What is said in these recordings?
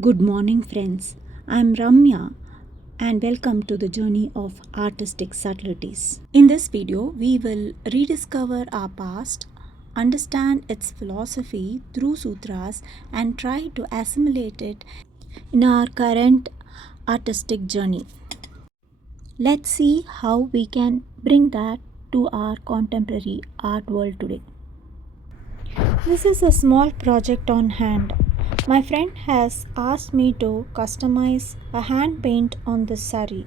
Good morning, friends. I'm Ramya and welcome to the journey of artistic subtleties. In this video, we will rediscover our past, understand its philosophy through sutras, and try to assimilate it in our current artistic journey. Let's see how we can bring that to our contemporary art world today. This is a small project on hand. My friend has asked me to customize a hand paint on the saree.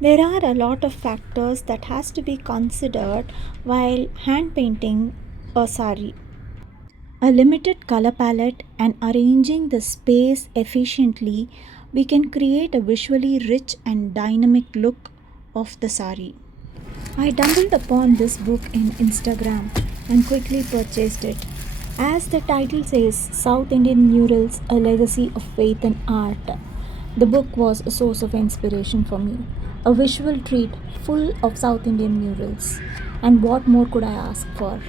There are a lot of factors that has to be considered while hand painting a saree. A limited color palette and arranging the space efficiently, we can create a visually rich and dynamic look of the saree. I stumbled upon this book in Instagram and quickly purchased it. As the title says, South Indian Murals, a legacy of faith and art. The book was a source of inspiration for me. A visual treat full of South Indian murals. And what more could I ask for?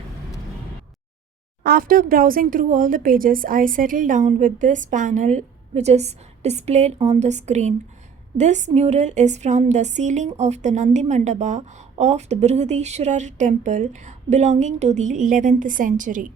After browsing through all the pages, I settled down with this panel which is displayed on the screen. This mural is from the ceiling of the Nandi Mandapa of the Brihadishwarar temple belonging to the 11th century.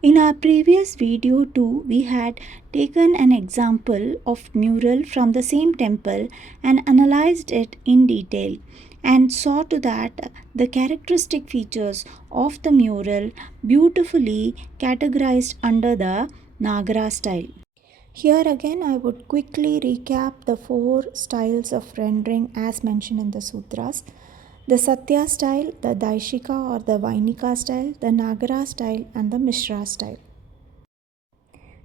In our previous video too, we had taken an example of mural from the same temple and analyzed it in detail and saw to that the characteristic features of the mural beautifully categorized under the Nagara style. Here again, I would quickly recap the four styles of rendering as mentioned in the sutras: the Satya style, the Daishika or the Vainika style, the Nagara style, and the Mishra style.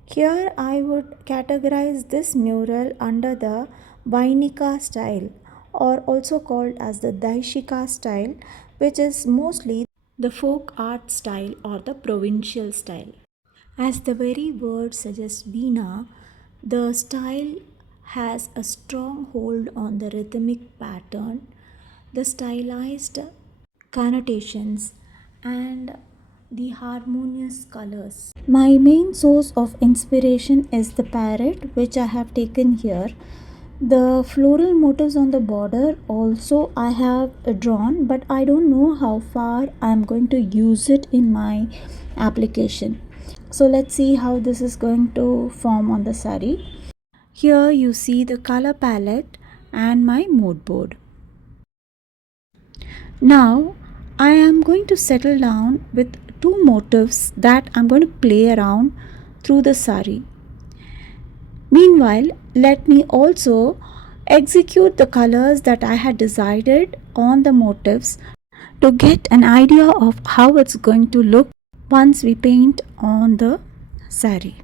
Here I would categorize this mural under the Vainika style, or also called as the Daishika style, which is mostly the folk art style or the provincial style. As the very word suggests, Veena, the style has a strong hold on the rhythmic pattern, the stylized connotations, and the harmonious colors. My main source of inspiration is the parrot, which I have taken here. The floral motifs on the border also I have drawn, but I don't know how far I'm going to use it in my application. So let's see how this is going to form on the saree. Here you see the color palette and my mood board. Now I am going to settle down with two motifs that I'm going to play around through the saree. Meanwhile, let me also execute the colors that I had decided on the motifs to get an idea of how it's going to look once we paint on the saree.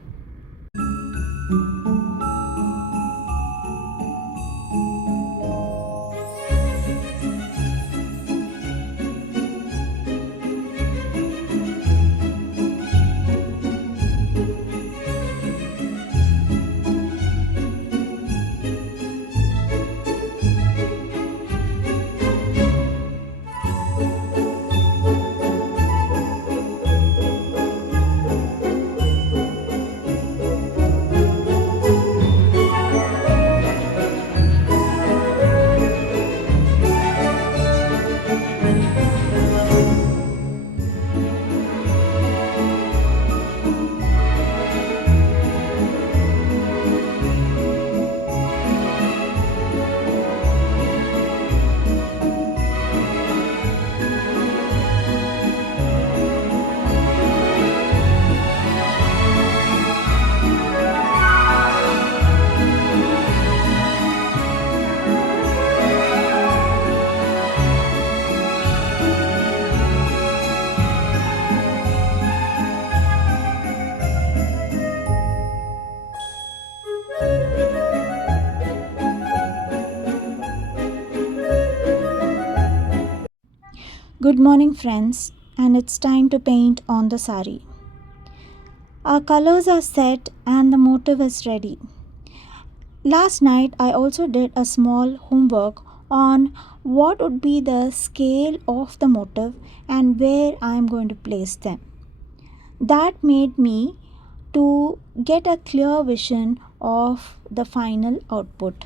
Good morning, friends, and it's time to paint on the saree. Our colors are set and the motif is ready. Last night, I also did a small homework on what would be the scale of the motif and where I am going to place them. That made me to get a clear vision of the final output.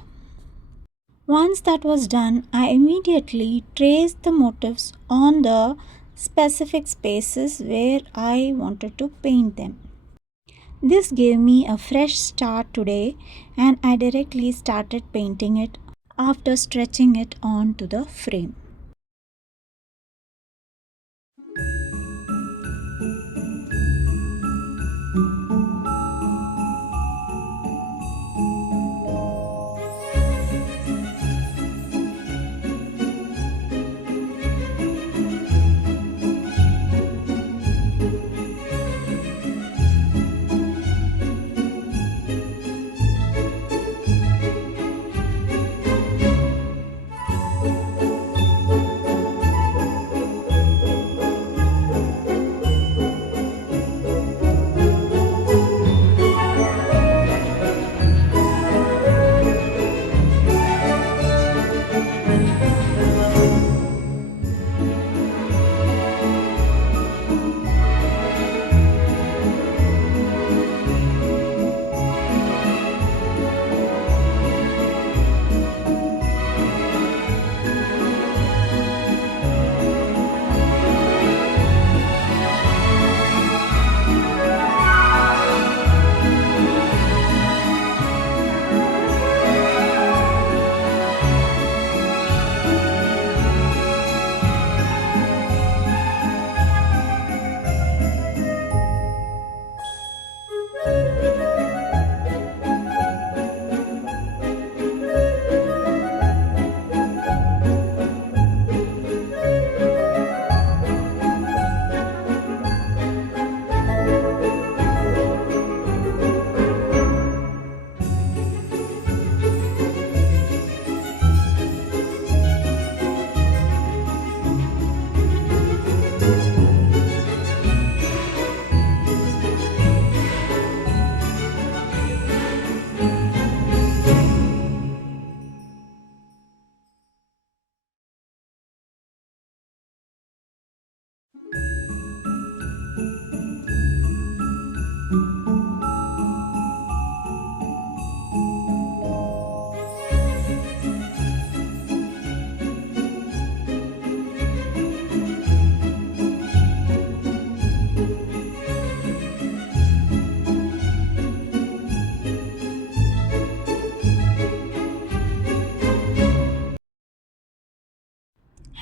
Once that was done, I immediately traced the motifs on the specific spaces where I wanted to paint them. This gave me a fresh start today, and I directly started painting it after stretching it onto the frame.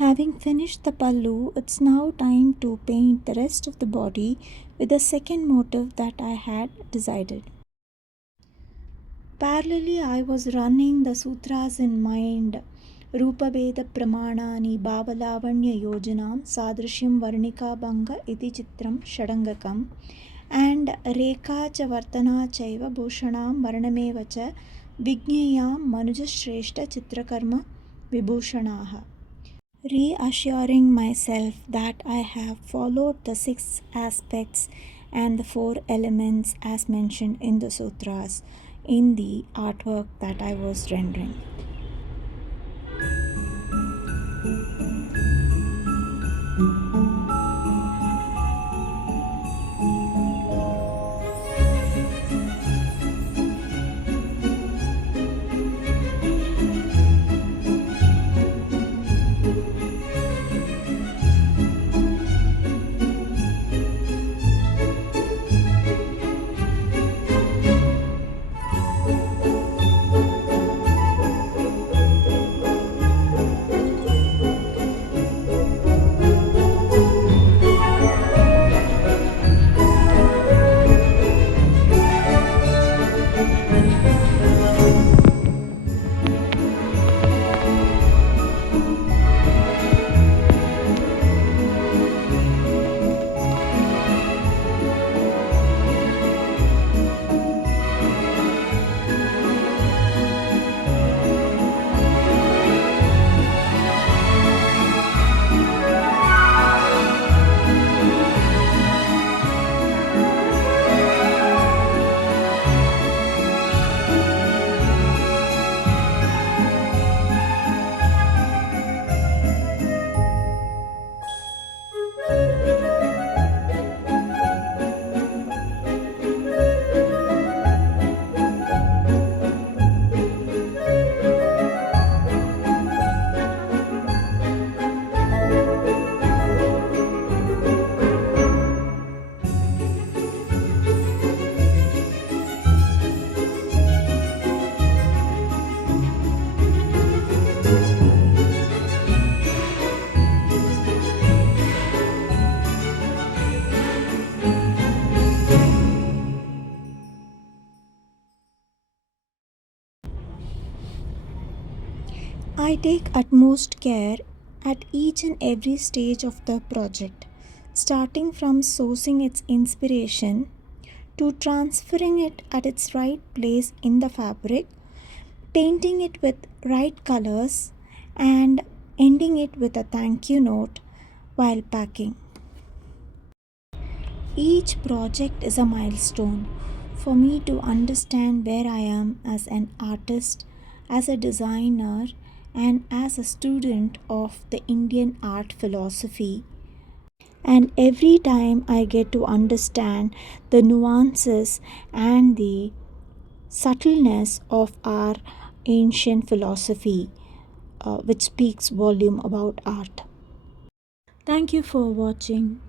Having finished the pallu, it's now time to paint the rest of the body with the second motif that I had decided. Parallelly, I was running the sutras in mind. Rupaveda pramanani bhavalavanya yojanam sadrishyam varnika bhanga iti chitram shadangakam and rekha cha vartana chaiva bhushanam varnameva cha vigneyam manujashreshta chitrakarma vibhushanaha. Reassuring myself that I have followed the 6 aspects and the 4 elements as mentioned in the sutras in the artwork that I was rendering. I take utmost care at each and every stage of the project, starting from sourcing its inspiration to transferring it at its right place in the fabric, painting it with right colors, and ending it with a thank you note while packing. Each project is a milestone for me to understand where I am as an artist, as a designer, and as a student of the Indian art philosophy. And every time I get to understand the nuances and the subtleness of our ancient philosophy, which speaks volume about art. Thank you for watching.